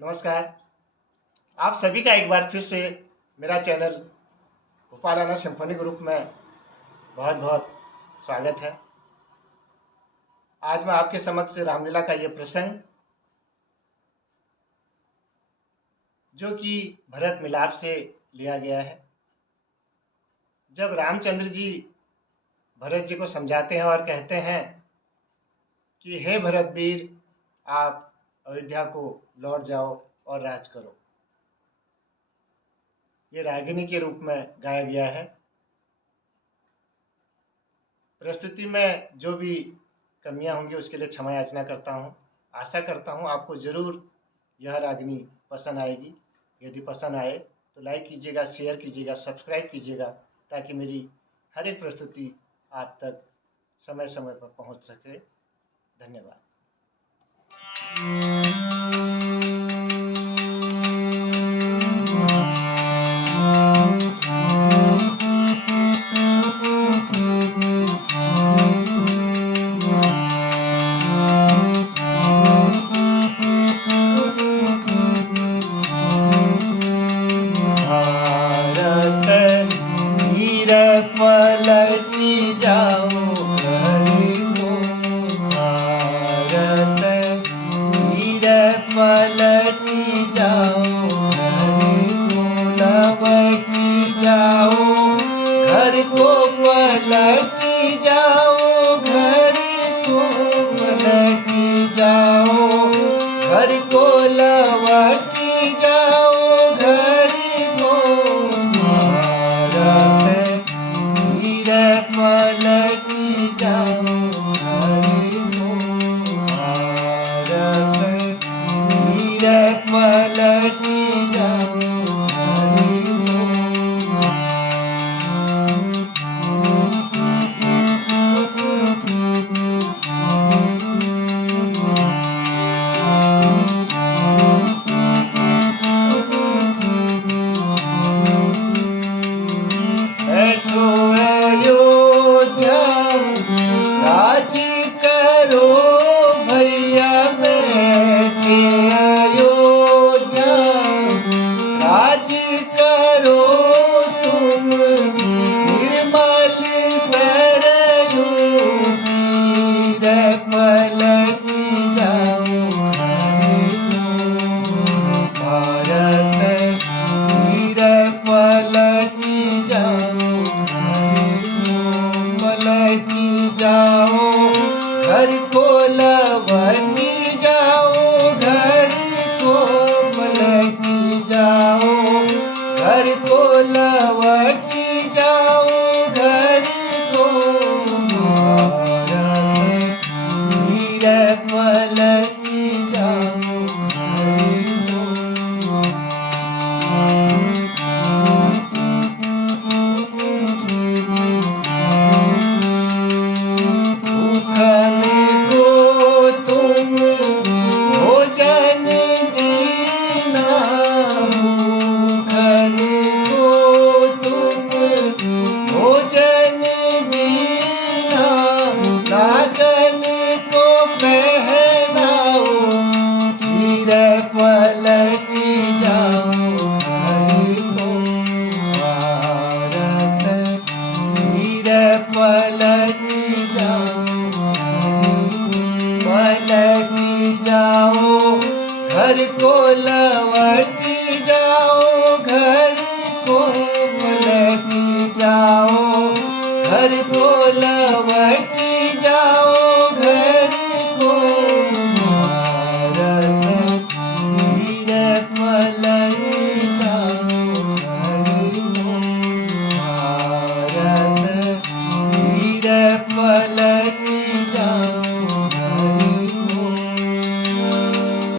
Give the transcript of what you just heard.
नमस्कार। आप सभी का एक बार फिर से मेरा चैनल गोपालाना सिम्फनी ग्रुप में बहुत बहुत स्वागत है। आज मैं आपके समक्ष रामलीला का ये प्रसंग, जो कि भरत मिलाप से लिया गया है। जब रामचंद्र जी भरत जी को समझाते हैं और कहते हैं कि हे भरत वीर, आप अयोध्या को लौट जाओ और राज करो। ये रागिनी के रूप में गाया गया है। प्रस्तुति में जो भी कमियां होंगी उसके लिए क्षमा याचना करता हूं। आशा करता हूं आपको ज़रूर यह रागिनी पसंद आएगी। यदि पसंद आए तो लाइक कीजिएगा, शेयर कीजिएगा, सब्सक्राइब कीजिएगा, ताकि मेरी हर एक प्रस्तुति आप तक समय समय पर पहुंच सके। धन्यवाद। भारत वीर पलटी जाओ घर को, भारत वीर पलटी जाओ घर को, लौटी जाओ घर को, पलटी जाओ घर को, पलटी जाओ घर को, लौटी जाओ घर को। भारत वीर पलटी जाओ घर को, भारत वीर पलटी जाओ घर को। बैठो अयोध्या राज करो भैया, बैठे अयोध्या राज करो तुम, निर्मल सरयू तीर पलटी जाओ घर को, भारत वीर पलटी जाओ घर को, पलटी जाओ घर को, लौटी जाओ घर को, पलटी जाओ घर को, लौटी जाओ घर को। भारत वीर पलटी जाओ घर को। भूखन को तुम भोजन देना, भूखन को तुम भोजन देना, नागन को पहनाओ चीर पलटी जाओ घर को। भारत वीर पलटी जाओ पलटी जाओ घर को, लौटी जाओ घर को, पलटी जाओ घर को, लौटी जाओ घर को। भारत वीर पलटी जाओ घर को, भारत वीर